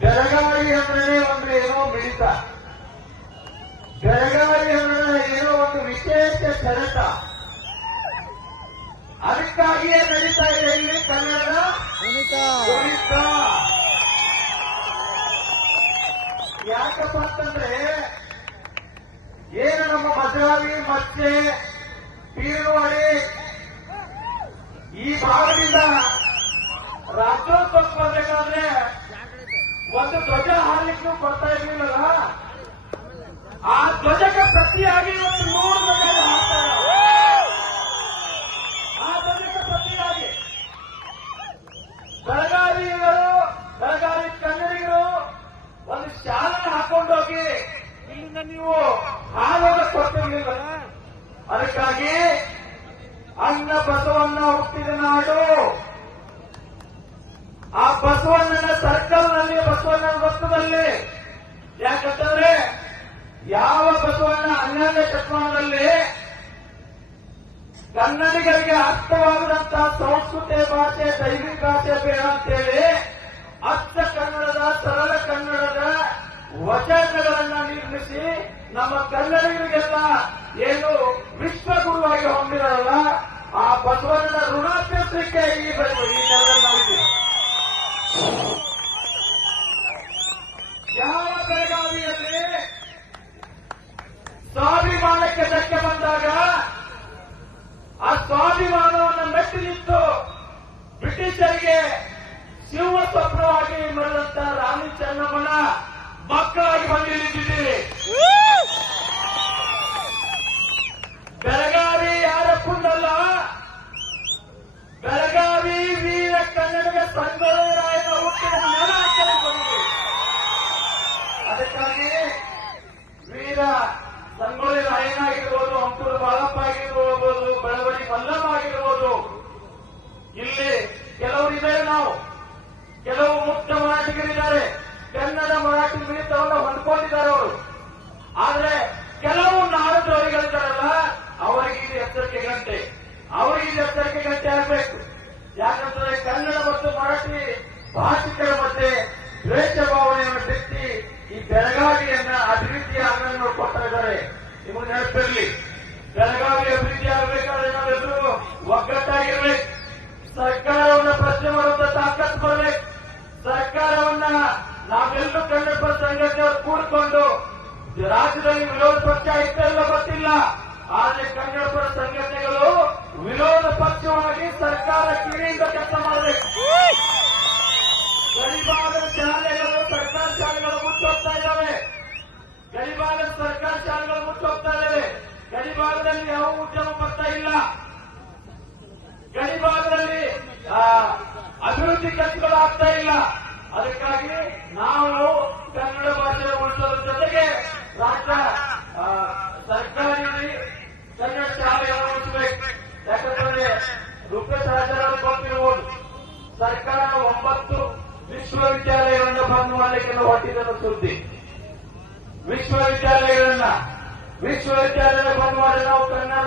ಬೆಳಗಾವಿ ಅಂದ್ರೆ ಒಂದು ಏನೋ ಮಿಳಿತ. ಬೆಳಗಾವಿ ಅಂದ್ರೆ ಏನೋ ಒಂದು ವಿಶೇಷ ಸೆಳೆತ ಅದಕ್ಕಾಗಿಯೇ ನಡೀತಾ ಇದೆ ಇಲ್ಲಿ ಕನ್ನಡ ಕುಣಿತ ಯಾಕಪ್ಪ ಅಂತಂದ್ರೆ ಏನು ನಮ್ಮ ಭದ್ರಾವಿ ಮತ್ತೆ ಬೀರುವಾಡಿ ಈ ಭಾಗದಿಂದ ರಾಜ್ಯೋತ್ಸವ ಬರ್ಬೇಕಾದ್ರೆ ಒಂದು ಧ್ವಜ ಹಾರ್ಲಿಕ್ಕೆ ಕೊಡ್ತಾ ಇರ್ಲಿಲ್ಲ ಆ ಧ್ವಜಕ್ಕೆ ಪ್ರತಿಯಾಗಿ ಒಂದು ನೂರು ಧ್ವಜ ಆ ಧ್ವಜಕ್ಕೆ ಪ್ರತಿಯಾಗಿ ಬೆಳಗಾವಿಗರು ಬೆಳಗಾವಿ ಕನ್ನಡಿಗರು ಒಂದು ಶಾಲೆ ಹಾಕೊಂಡೋಗಿ ಇಲ್ಲಿಂದ ನೀವು ಹಾಲೋಗ ಕೊಟ್ಟಿರ್ಲಿಲ್ಲ. ಅದಕ್ಕಾಗಿ ಅನ್ನ ಬಸವನ್ನ ಹುಟ್ಟಿದ ನಾಡು. ಬಸವಣ್ಣನ ಸರ್ಕಲ್ನಲ್ಲಿ ಬಸವಣ್ಣನ ವೃತ್ತದಲ್ಲಿ ಯಾಕಂತಂದ್ರೆ ಯಾವ ಬಸವಣ್ಣ ಹನ್ನೆರಡನೇ ಶತಮಾನದಲ್ಲಿ ಕನ್ನಡಿಗರಿಗೆ ಅರ್ಥವಾಗದಂತಹ ಸಂಸ್ಕೃತಿ, ಭಾಷೆ, ದೈವಿಕ ಭಾಷೆ ಬೇಡ ಅಂತೇಳಿ ಅಚ್ಚ ಕನ್ನಡದ, ಸರಳ ಕನ್ನಡದ ವಚನಗಳನ್ನ ನಿರ್ಮಿಸಿ ನಮ್ಮ ಕನ್ನಡಿಗರಿಗೆಲ್ಲ ಏನು ವಿಶ್ವಗುರುವಾಗಿ ಹೊಂದಿರಲ್ಲ ಆ ಬಸವಣ್ಣನ ಋಣ ಈ ಈ ನೆಲದಲ್ಲಿ ಬ್ರಿಟಿಷರಿಗೆ ಶಿವ ಸ್ವಪ್ನವಾಗಿ ಮರಳಂತ ರಾಣಿ ಚೆನ್ನಮ್ಮನ ಮಕ್ಕಳಾಗಿ ಬಂದು ನಿಂತಿದ್ದೀರಿ ಬೆಳಗಾವಿ ಯಾರ ಕುಂದಲ್ಲ ಬೆಳಗಾವಿ ವೀರ ಕನ್ನಡದ ಸಂಗೊಳ್ಳಿರಾಯನ ಹುಟ್ಟಿದ ನನ ಬಂದಿದೆ ಅದಕ್ಕಾಗಿ ವೀರ ಸಂಗೊಳ್ಳಿ ರಾಯನಾಗಿರ್ಬೋದು ಅಂಕುರ ಬಾಲಪ್ಪ ಆಗಿರ್ಬೋದು ಬೆಳವಡಿ ಮಲ್ಲಮ್ಮ ಆಗಿರ್ಬೋದು, ಇಲ್ಲಿ ಕೆಲವರು ಇದ್ದಾರೆ ನಾವು ಕೆಲವು ಮುಕ್ತ ಮರಾಠಿಗರಿದ್ದಾರೆ ಕನ್ನಡ, ಮರಾಠಿ ಮಿಳಿತವನ್ನು ಹೊಂದ್ಕೊಂಡಿದ್ದಾರೆ ಅವರು. ಆದ್ರೆ ಕೆಲವು ನಾಡದ್ರೋಹಿಗಳಿದ್ದಾರಲ್ಲ, ಅವರಿಗೆ ಇದು ಎಚ್ಚರಿಕೆ ಗಂಟೆ. ಅವರಿಗೆ ಇದು ಎಚ್ಚರಿಕೆ ಗಂಟೆ ಆಗಬೇಕು. ಯಾಕಂತಂದ್ರೆ ಕನ್ನಡ ಮತ್ತು ಮರಾಠಿ ಭಾಷಿಕರ ಮಧ್ಯೆ ದ್ವೇಷ ಭಾವನೆಯನ್ನು ಬಿತ್ತಿ ಈ ಬೆಳಗಾವಿಯನ್ನ ಅಭಿವೃದ್ಧಿ ಆಗಲು ಕೊಡ್ತಾ ಇದ್ದಾರೆ. ನಿಮಗೆ ನೆನಪಿರಲಿ, ಬೆಳಗಾವಿ ಅಭಿವೃದ್ಧಿ ಆಗಬೇಕಾದ್ರೆ ನಾವೆಲ್ಲರೂ ಒಗ್ಗಟ್ಟಾಗಿರ್ಬೇಕು. ಸರ್ಕಾರವನ್ನು ಪ್ರಶ್ನೆ ಮಾಡುವಂತ ತಾಕತ್ ಬರಬೇಕು. ನಾವೆಲ್ಲರೂ ಕನ್ನಡ ಸಂಘಟನೆಯವರು ಕೂಡಿಕೊಂಡು ರಾಜ್ಯದಲ್ಲಿ ವಿರೋಧ ಪಕ್ಷ ಇತ್ತೆಲ್ಲ ಗೊತ್ತಿಲ್ಲ. ಆದ್ರೆ ಕನ್ನಡಪರ ಸಂಘಟನೆಗಳು ವಿರೋಧ ಪಕ್ಷವಾಗಿ ಸರ್ಕಾರ ಕಿವಿಯಿಂದ ಕೆಲಸ ಮಾಡಬೇಕು. ಗಡಿಭಾಗದ ಶಾಲೆಗಳು, ಸರ್ಕಾರಿ ಶಾಲೆಗಳು ಮುಚ್ಚೋಗ್ತಾ ಇದ್ದಾವೆ. ಗಡಿಭಾಗದ ಸರ್ಕಾರ ಶಾಲೆಗಳು ಮುಚ್ಚೋಗ್ತಾ ಇದ್ದಾವೆ. ಗಡಿಭಾಗದಲ್ಲಿ ಯಾವ ಉದ್ಯಮ ಬರ್ತಾ ಇಲ್ಲ. ಗಡಿಭಾಗದಲ್ಲಿ ಅಭಿವೃದ್ಧಿ ಕೆಲಸಗಳು ಆಗ್ತಾ ಇಲ್ಲ. ಅದಕ್ಕಾಗಿ ನಾವು ಕನ್ನಡ ಭಾಷೆ ಉಳಿಸೋದ್ರ ಜೊತೆಗೆ ರಾಜ್ಯ ಸರ್ಕಾರದಲ್ಲಿ ಸರ್ಕಾರಿ ಕನ್ನಡ ಶಾಲೆಯನ್ನು ಉಳಿಸಬೇಕು ಯಾಕಂತಂದ್ರೆ ರೂಪೇಶ್ ರಾಜರವರು ಕೊಟ್ಟಿರುವುದು ಸರ್ಕಾರ ಒಂಬತ್ತು ವಿಶ್ವವಿದ್ಯಾಲಯಗಳನ್ನು ಬಂದ್ ಮಾಡಲಿಕ್ಕೆಲ್ಲ ಸುದ್ದಿ. ವಿಶ್ವವಿದ್ಯಾಲಯಗಳನ್ನ. ವಿಶ್ವವಿದ್ಯಾಲಯ ಬಂದ್ ಮಾಡಿ ನಾವು ಕನ್ನಡದವರು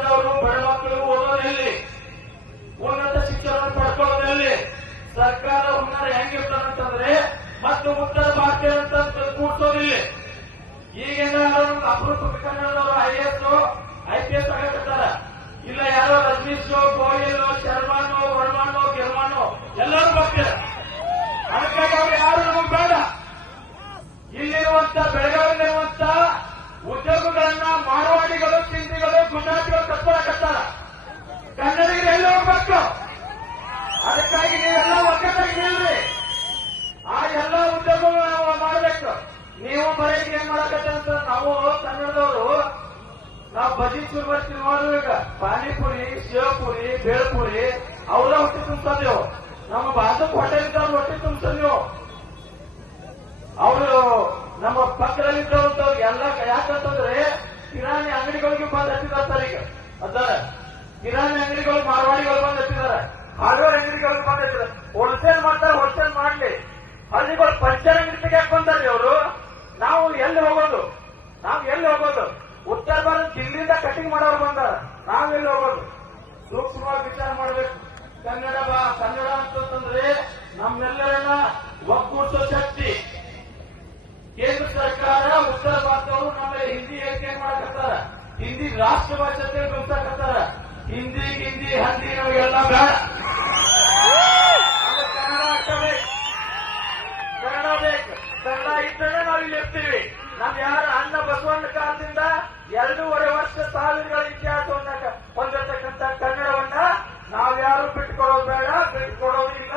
ಸರ್ಕಾರ ಹುನ್ನಾರ ಹೆಂಗಿರ್ತಾರಂತಂದ್ರೆ ಮತ್ತು ಉತ್ತರ ಭಾರತೀಯ ಅಂತ ಕೂಡ್ತೋದಿಲ್ಲ ಈಗಿನ ಅಪರೂಪ ಕನ್ನಡದವರು I S I P S ಆಗತ್ತಾರ ಇಲ್ಲ ಯಾರೋ ರಜನೀಶ್ ಗೋಯಲ್ ಶರ್ಮಾನೋ ವರ್ಮಾನೋ ಗಿರ್ಮಾನೋ ಎಲ್ಲರೂ ಬರ್ತಾರೆ. ಅದಕ್ಕಾಗಿ ಅವ್ರು ಯಾರು ನಮಗೆ ಬೇಡ. ಇಲ್ಲಿರುವಂತ ಬೆಳಗಾವಿಯಲ್ಲಿರುವಂತ ಉದ್ಯೋಗಗಳನ್ನ ಮಾರವಾಡಿಗಳು ಸಿಂಧಿಗಳು ಗುಜರಾತಿಗಳು ಕಟ್ಕೊಳಕತ್ತಾರ ಕನ್ನಡಿಗರು ಎಲ್ಲಿ ಹೋಗ್ಬೇಕು ಅದಕ್ಕಾಗಿ ನೀವೆಲ್ಲ ಒಗ್ಗಟ್ಟಾಗಿ ನಿಲ್ರಿ. ಆ ಎಲ್ಲ ಉದ್ಯೋಗಗಳು ನಾವು ಮಾಡಬೇಕು. ನೀವು ಬರೀ ಏನ್ ಮಾಡಬೇಕಂತ ನಾವು ಕನ್ನಡದವರು, ನಾವು ಬಜಿ ಮಾಡ್ತೀವಿ ನೋಡ್ರಿ ಈಗ. ಪಾನಿಪುರಿ ಶಿವಪುರಿ ಬೇಳ್ಪುರಿ ಅವರ ಹೊಟ್ಟೆ ತುಂಬಿಸ್ತೀವಿ ನಮ್ಮ ಬಾಜು ಹೋಟೆಲ್ ಇದ್ದವ್ರು ಹೊಟ್ಟೆ ತುಂಬಿಸ್ತೀವಿ ಅವರು ನಮ್ಮ ಪಕ್ಕದಲ್ಲಿ ಇದ್ದವ್ರು ಎಲ್ಲ ಯಾಕಂತಂದ್ರೆ ಕಿರಾಣಿ ಅಂಗಡಿಗಳಿಗೆ ಬಂದ್ ಹಚ್ಚಿದ್ದಾರೆ ಈಗ. ಅದಾರ ಕಿರಾಣಿ ಅಂಗಡಿಗಳು ಮಾರವಾಡಿಗಳು ಬಂದ್ ಹಚ್ಚಿದ್ದಾರೆ ಹಾರ್ಡ್ವೇರ್ ಕಳ್ಕೊಂಡಿದ್ರು ಹೋಲ್ಸೇಲ್ ಮಾಡ್ತಾರೆ, ಹೋಲ್ಸೇಲ್ ಮಾಡ್ಲಿ. ಹಳ್ಳಿಗಳು ಪಂಚರ ಅಂಗಡಿ ಹಾಕೊಂತಾರ್ರಿ ಅವರು ನಾವು ಎಲ್ಲಿ ಹೋಗೋದು? ನಾವು ಎಲ್ಲಿ ಹೋಗೋದು? ಉತ್ತರ ಭಾರತ ದಿಲ್ಲಿಂದ ಕಟಿಂಗ್ ಮಾಡೋರು ಬಂದಾರ. ನಾವು ಎಲ್ಲಿ ಹೋಗೋದು? ಸೂಕ್ಷ್ಮವಾಗಿ ವಿಚಾರ ಮಾಡಬೇಕು. ಕನ್ನಡ ಬಾ, ಕನ್ನಡ ಅಂತಂದ್ರೆ ನಮ್ಮೆಲ್ಲರನ್ನ ಒಗ್ಗೂಡಿಸೋ ಶಕ್ತಿ. ಕೇಂದ್ರ ಸರ್ಕಾರ, ಉತ್ತರ ಭಾರತವರು ನಮ್ಮಲ್ಲಿ ಹಿಂದಿ ಏಕೆ ಮಾಡಕತ್ತಾರ? ಹಿಂದಿ ರಾಷ್ಟ್ರ ಭಾಷೆ ಹಿಂದಿ ಹಿಂದಿ, ಹಂದಿ ನಮಗೆಲ್ಲ ಬೇಡ. ಅನ್ನ ನಮ್ ಯಾರ ಅಣ್ಣ ಬಸವಣ್ಣ ಕಾಲದಿಂದ ಎರಡೂವರೆ ವರ್ಷ ಸಾವಿರಗಳ ಇತಿಹಾಸವನ್ನ ಹೊಂದಿರತಕ್ಕಂತ ಕನ್ನಡವನ್ನ ನಾವ್ಯಾರು ಬಿಟ್ಕೊಡೋದು ಬೇಡ ಬಿಟ್ಟುಕೊಡೋದಿಲ್ಲ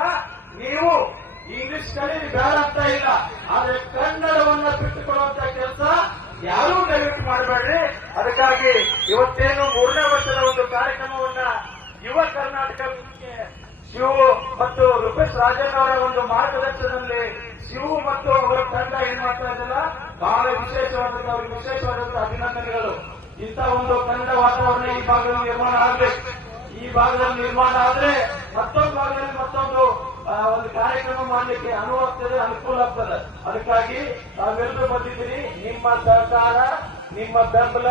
ನೀವು ಇಂಗ್ಲಿಷ್ ಕಲೀರಿ, ಬೇಡ ಅಂತ ಇಲ್ಲ. ಆದ್ರೆ ಕನ್ನಡವನ್ನ ಬಿಟ್ಟುಕೊಡುವಂತ ಕೆಲಸ ಯಾರೂ ದಯವಿಟ್ಟು ಮಾಡಬೇಡ್ರಿ. ಅದಕ್ಕಾಗಿ ಇವತ್ತೇನು ಮೂರನೇ ವರ್ಷದ ಒಂದು ಕಾರ್ಯಕ್ರಮವನ್ನ ಯುವ ಕರ್ನಾಟಕ ಶಿವು ಮತ್ತು ರೂಪೇಶ್ ರಾಜನ್ ಅವರ ಒಂದು ಮಾರ್ಗದರ್ಶನದಲ್ಲಿ ಶಿವು ಮತ್ತು ಅವರ ತಂಡ ಏನ್ ಮಾಡ್ತಾ ಇದ್ದಲ್ಲ? ಬಹಳ ವಿಶೇಷವಾದಂತ, ಅವರಿಗೆ ವಿಶೇಷವಾದಂತ ಅಭಿನಂದನೆಗಳು. ಇಂಥ ಒಂದು ಕನ್ನಡ ವಾತಾವರಣ ಈ ಭಾಗದಲ್ಲಿ ನಿರ್ಮಾಣ ಆಗ್ಬೇಕು ಈ ಭಾಗದಲ್ಲಿ ನಿರ್ಮಾಣ ಆದ್ರೆ ಮತ್ತೊಂದು ಭಾಗದಲ್ಲಿ ಮತ್ತೊಂದು ಒಂದು ಕಾರ್ಯಕ್ರಮ ಮಾಡಲಿಕ್ಕೆ ಅನುವಾಗ್ತದೆ, ಅನುಕೂಲ ಆಗ್ತದೆ. ಅದಕ್ಕಾಗಿ ತಾವೆಲ್ಲರೂ ಬಂದಿದ್ದೀರಿ. ನಿಮ್ಮ ಸರ್ಕಾರ ನಿಮ್ಮ ಬೆಂಬಲ,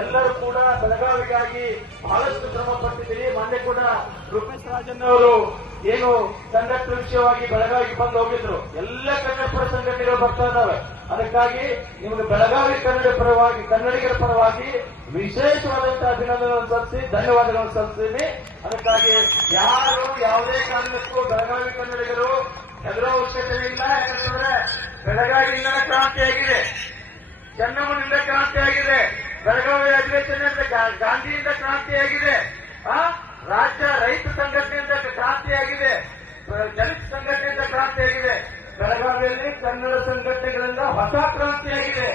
ಎಲ್ಲರೂ ಕೂಡ ಬೆಳಗಾವಿಗಾಗಿ ಬಹಳಷ್ಟು ಶ್ರಮ ಪಟ್ಟಿದ್ದೀರಿ ಮೊನ್ನೆ ಕೂಡ ರೂಪೇಶ್ ರಾಜನ್ ಅವರು ಏನು ಸಂಘಟನೆ ವಿಷಯವಾಗಿ ಬೆಳಗಾವಿಗೆ ಬಂದು ಹೋಗಿದ್ರು. ಎಲ್ಲ ಕನ್ನಡಪುರ ಸಂಘಟನೆಗಳು ಬರ್ತಾ ಇದ್ದಾವೆ ಅದಕ್ಕಾಗಿ ನಿಮಗೆ ಬೆಳಗಾವಿ ಕನ್ನಡ ಪರವಾಗಿ, ಕನ್ನಡಿಗರ ಪರವಾಗಿ ವಿಶೇಷವಾದಂತಹ ಅಭಿನಂದನೆಗಳನ್ನು ಸಲ್ಲಿಸಿ, ಧನ್ಯವಾದಗಳನ್ನು ಸಲ್ಲಿಸ್ತೀನಿ. ಅದಕ್ಕಾಗಿ ಯಾರು ಯಾವುದೇ ಕಾರಣಕ್ಕೂ ಬೆಳಗಾವಿ ಕನ್ನಡಿಗರು ಹೆದರೋ ಅವಶ್ಯಕತೆ ಇಲ್ಲ. ಯಾಕಂತಂದ್ರೆ ಕ್ರಾಂತಿ ಆಗಿದೆ. ಚೆನ್ನಮ್ಮನಿಂದ ಕ್ರಾಂತಿ ಆಗಿದೆ. ಬೆಳಗಾವಿ ಅಧಿವೇಶನದಿಂದ ಗಾಂಧಿಯಿಂದ ಗಾಂಧಿಯಿಂದ ಕ್ರಾಂತಿಯಾಗಿದೆ ಆ? ರಾಜ್ಯ ರೈತ ಸಂಘಟನೆಯಿಂದ ಕ್ರಾಂತಿಯಾಗಿದೆ. ದಲಿತ ಸಂಘಟನೆಯಿಂದ ಕ್ರಾಂತಿಯಾಗಿದೆ. ಬೆಳಗಾವಿಯಲ್ಲಿ ಕನ್ನಡ ಸಂಘಟನೆಗಳಿಂದ ಹೊಸ ಕ್ರಾಂತಿಯಾಗಿದೆ.